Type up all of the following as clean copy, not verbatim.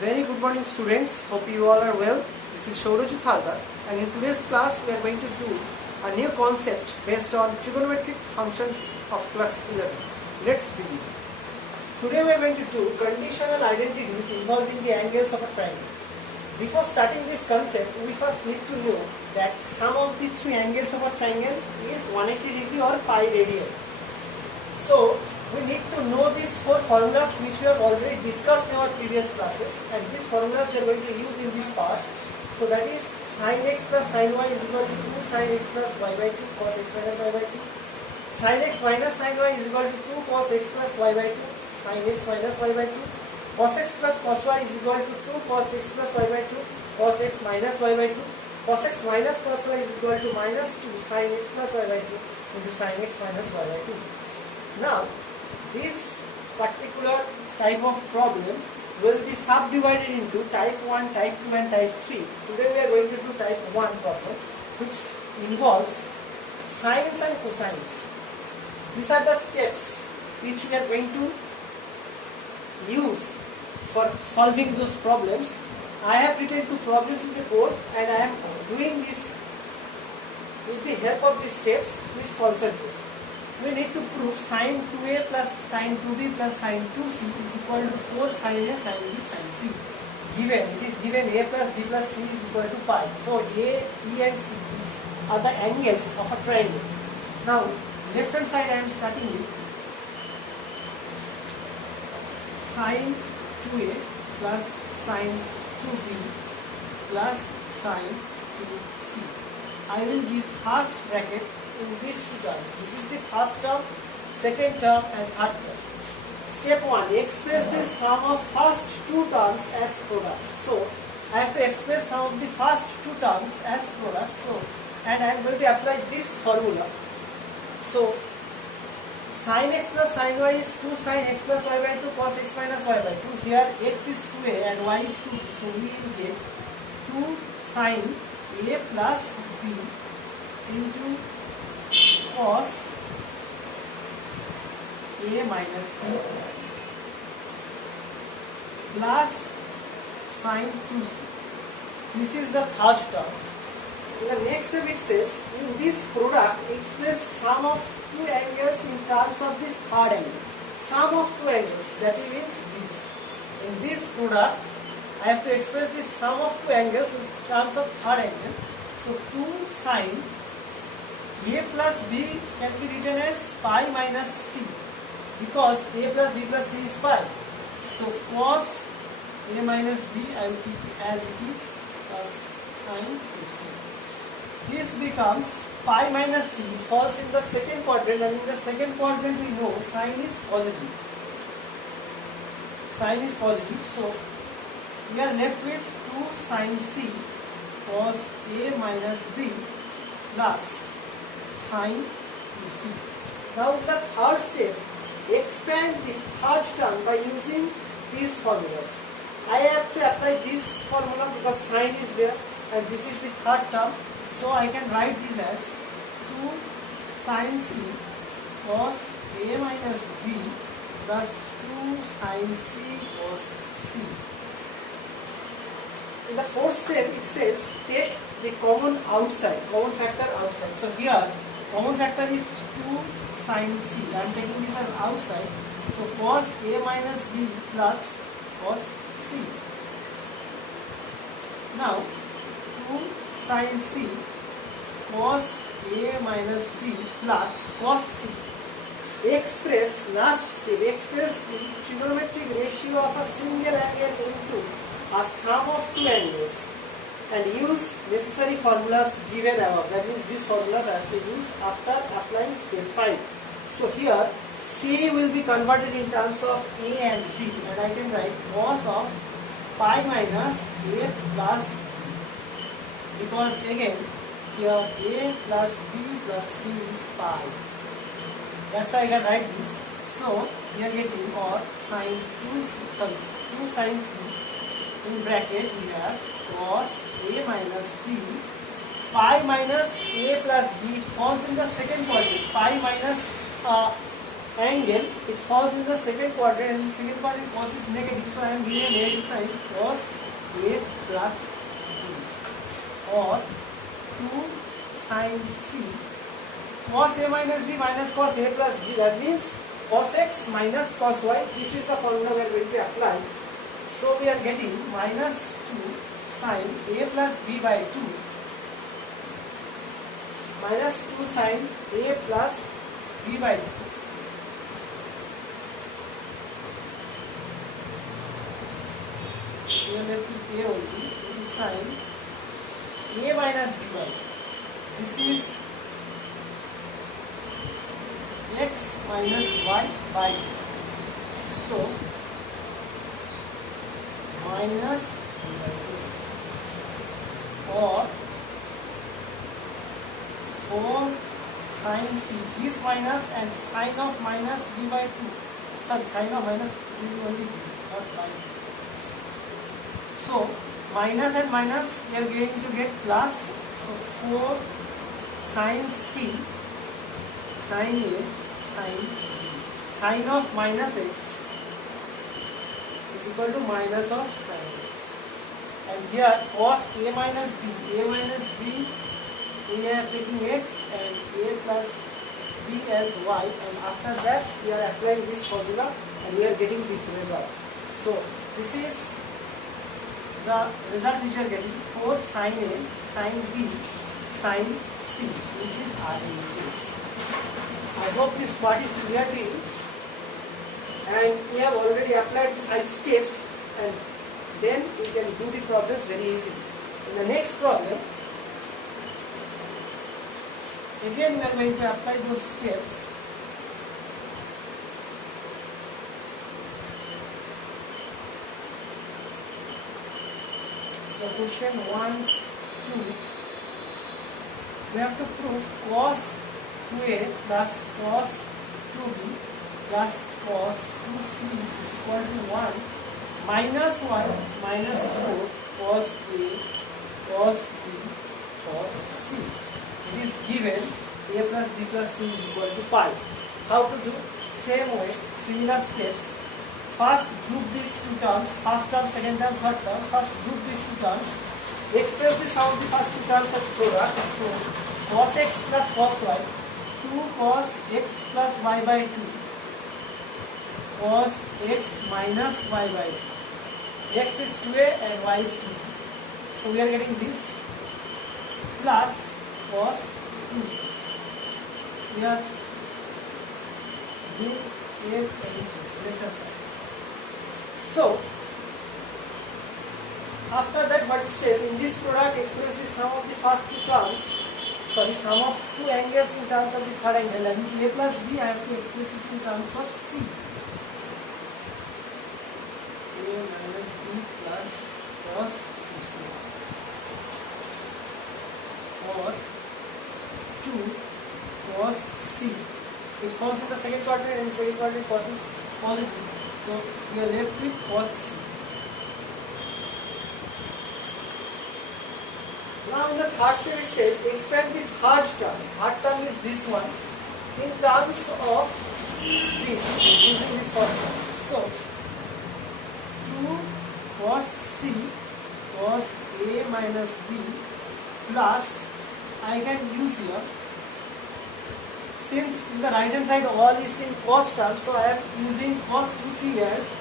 Very good morning students, hope you all are well. This is Shaurajit Haldar and in today's class we are going to do a new concept based on trigonometric functions of class 11. Let's begin. Today we are going to do conditional identities involving the angles of a triangle. Before starting this concept, we first need to know that sum of the three angles of a triangle is 180 degree or pi radian. So we need to know these four formulas which we have already discussed in our previous classes, and these formulas we are going to use in this part. So that is sin x plus sin y is equal to 2 sin x plus y by 2 cos x minus y by 2. Sin x minus sin y is equal to 2 cos x plus y by 2 sin x minus y by 2. Cos x plus cos y is equal to 2 cos x plus y by 2 cos x minus y by 2. Cos x minus cos y is equal to minus 2 sin x plus y by 2 into sin x minus y by 2. Now, this particular type of problem will be subdivided into type 1, type 2 and type 3. Today we are going to do type 1 problem, which involves sines and cosines. These are the steps which we are going to use for solving those problems. I have written two problems in the board and I am doing this with the help of these steps. Please concentrate. We need to prove sin 2a plus sin 2b plus sin 2c is equal to 4 sin a sin b sin c. Given, it is given a plus b plus c is equal to pi. So a, b and c are the angles of a triangle. Now left hand side I am starting with sin 2a plus sin 2b plus sin 2c. I will give first bracket in these two terms. This is the first term, second term and third term. Step 1, express the sum of first two terms as product. So I have to express sum of the first two terms as product. So, and I am going to apply this formula. So sin x plus sin y is 2 sin x plus y by 2 cos x minus y by 2. Here x is 2a and y is 2b. So we will get 2 sin a plus b into cos a minus b plus sin 2c. This is the third term. In the next step it says, in this product express sum of two angles in terms of the third angle. Sum of two angles, that means this. In this product I have to express the sum of two angles in terms of third angle. So 2 sin a plus b can be written as pi minus c, because a plus b plus c is pi. So cos a minus b I will keep it as it is plus sin 2c. This becomes pi minus c, falls in the second quadrant, and in the second quadrant we know sign is positive. Sign is positive, so we are left with 2 sin c cos a minus b plus sin 2c. Now in the third step, expand the third term by using these formulas. I have to apply this formula because sin is there and this is the third term. So I can write this as 2 sin c cos a minus b plus 2 sin c cos c. In the fourth step it says take the common factor outside. So here common factor is 2 sin c. I am taking this as outside. So cos a minus b plus cos c. Now 2 sin c cos a minus b plus cos c. Express, last step, express the trigonometric ratio of a single angle into a sum of two angles and use necessary formulas given above. That means these formulas I have to use after applying step 5. So here C will be converted in terms of A and B, and I can write cos of pi minus A plus B, because again here A plus B plus C is pi. That's why I can write this. So we are getting or sin 2 sin C in bracket we have cos A minus B, pi minus A plus B falls in the second quadrant. Pi minus angle, it falls in the second quadrant, and in the second quadrant cos is negative, so I am giving a negative sign, cos A plus B, or 2 sin C cos A minus B minus cos A plus B. That means cos X minus cos Y. This is the formula we are going to apply. So we are getting minus 2 sin A plus B by 2 minus 2 sin A plus B by 2. We are left with A only, 2 sin A minus B by 2. This is X minus Y by 2. So minus or 4 sin C. This minus and sine of minus B by 2. Sorry, sine of minus B only B, not by 2. So minus and minus we are going to get plus. So 4 sin C sin A sin B. Sine of minus X is equal to minus of sin X. And here cos A minus B, we are taking X and A plus B as Y, and after that we are applying this formula and we are getting this result. So this is the result which you are getting, 4 sin A sin B sin C, which is RHS. I hope this part is clear to you, and we have already applied 5 steps, and then we can do the problems very easily. In the next problem, again we are going to apply those steps. So question 1, 2, we have to prove cos 2a plus cos 2b plus cos 2c is equal to 1 minus 1 minus 4 cos A cos B cos C. It is given A plus B plus C is equal to pi. How to do? Same way, similar steps. First group these two terms, first term, second term, third term. First group these two terms. Express the sum of the first two terms as product. So cos X plus cos Y, 2 cos X plus Y by 2 cos X minus Y by 2. X is 2a and Y is 2b. So we are getting this plus cos 2c. We are doing A and left hand side. So after that, what it says, in this product express the sum of the first two terms, sorry, sum of two angles in terms of the third angle, that means A plus B, I have to express it in terms of C. A minus B plus cos 2C, or 2 cos C. It falls in the second quadrant, and second quadrant cos is positive. So we are left with cos C. Now in the third step it says expand the third term. Third term is this one in terms of this, using this formula. So 2 cos C cos A minus B plus, I can use here, since in the right hand side all is in cos term, so I am using cos 2C as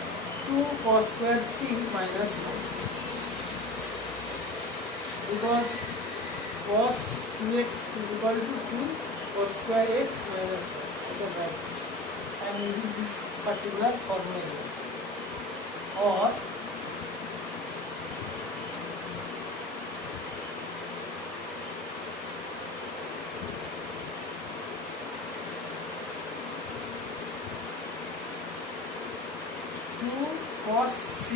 2 cos squared C minus 1. Because cos 2x is equal to 2 cos square x minus 1. I can write this. I am using this particular formula here. Or 2 cos C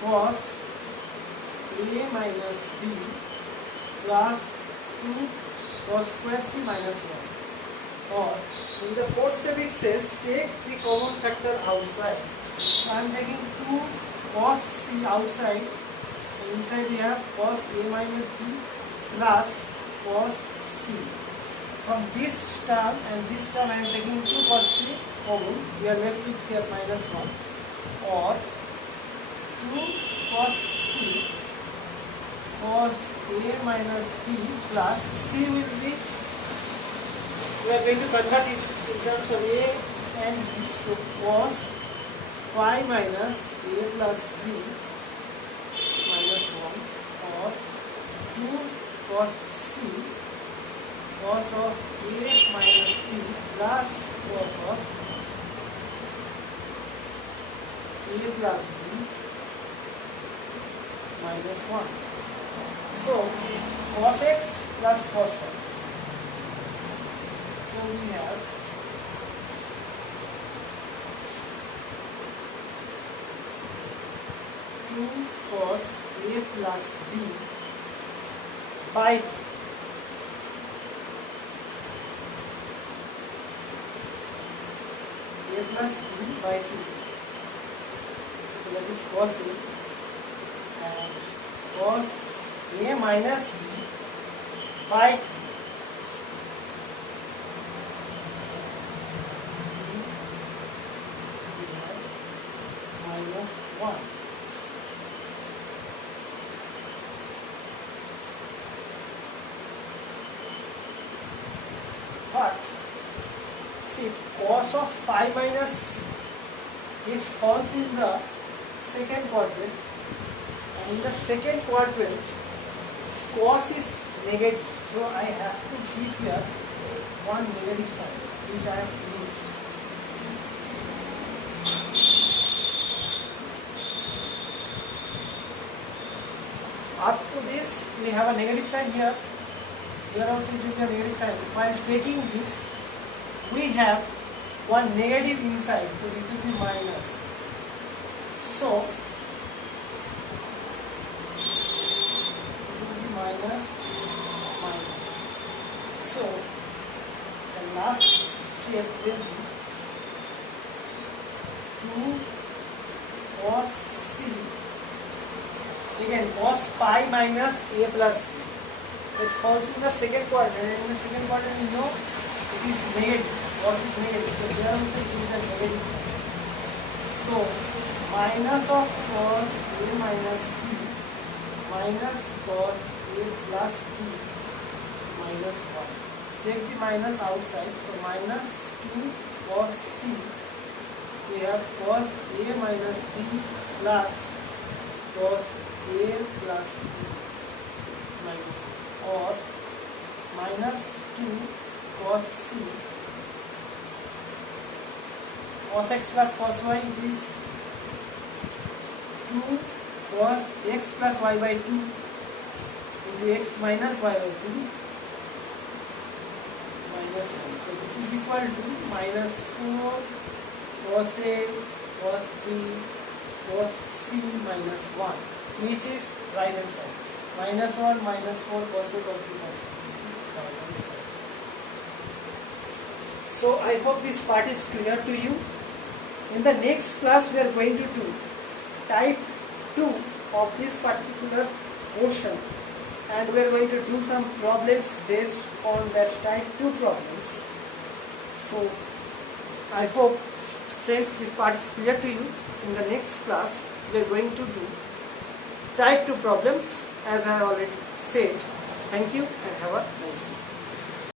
cos A minus B plus 2 cos square C minus 1. Or in the fourth step it says take the common factor outside. So I am taking 2 cos C outside, and inside we have cos A minus B plus cos C. from this term and this term I am taking 2 cos c common, we are left with here minus 1, or 2 cos c cos a minus b plus c will be, we are going to convert it in terms of a and b, so cos phi minus a plus b minus 1, or 2 cos c cos of a minus b plus cos of a plus b minus 1. So cos x plus cos y. So we have 2 cos a plus b by 2. A plus b by 2. So that is cos a, and cos a minus b by 2. Minus 1. But see, cos of pi minus c, it falls in the second quadrant, and in the second quadrant cos is negative, so I have to give here one negative sign which I have missed. Up to this we have a negative sign here. Here also it will be a negative sign. While taking this, we have one negative inside, so this will be minus. So it will be minus, minus. So the last step will be 2 cos c, again cos pi minus a plus b. It falls in the second quadrant, and in the second quadrant you know it is negative, cos is negative, so there also it is a negative sign. So minus of cos a minus b minus cos a plus b minus 1. Take the minus outside, so minus 2 cos c, we have cos a minus b plus cos a plus b minus 1. Or minus 2 cos c cos x plus cos y, it is 2 cos x plus y by 2 into x minus y by 2 minus 1. So this is equal to minus 4 cos a cos b cos c minus 1, which is right hand side. Minus 1 minus 4 cos a cos b cos c. So I hope this part is clear to you. In the next class we are going to do type 2 of this particular portion, and we are going to do some problems based on that type 2 problems. So I hope friends this part is clear to you. In the next class we are going to do type 2 problems, as I have already said. Thank you and have a nice day.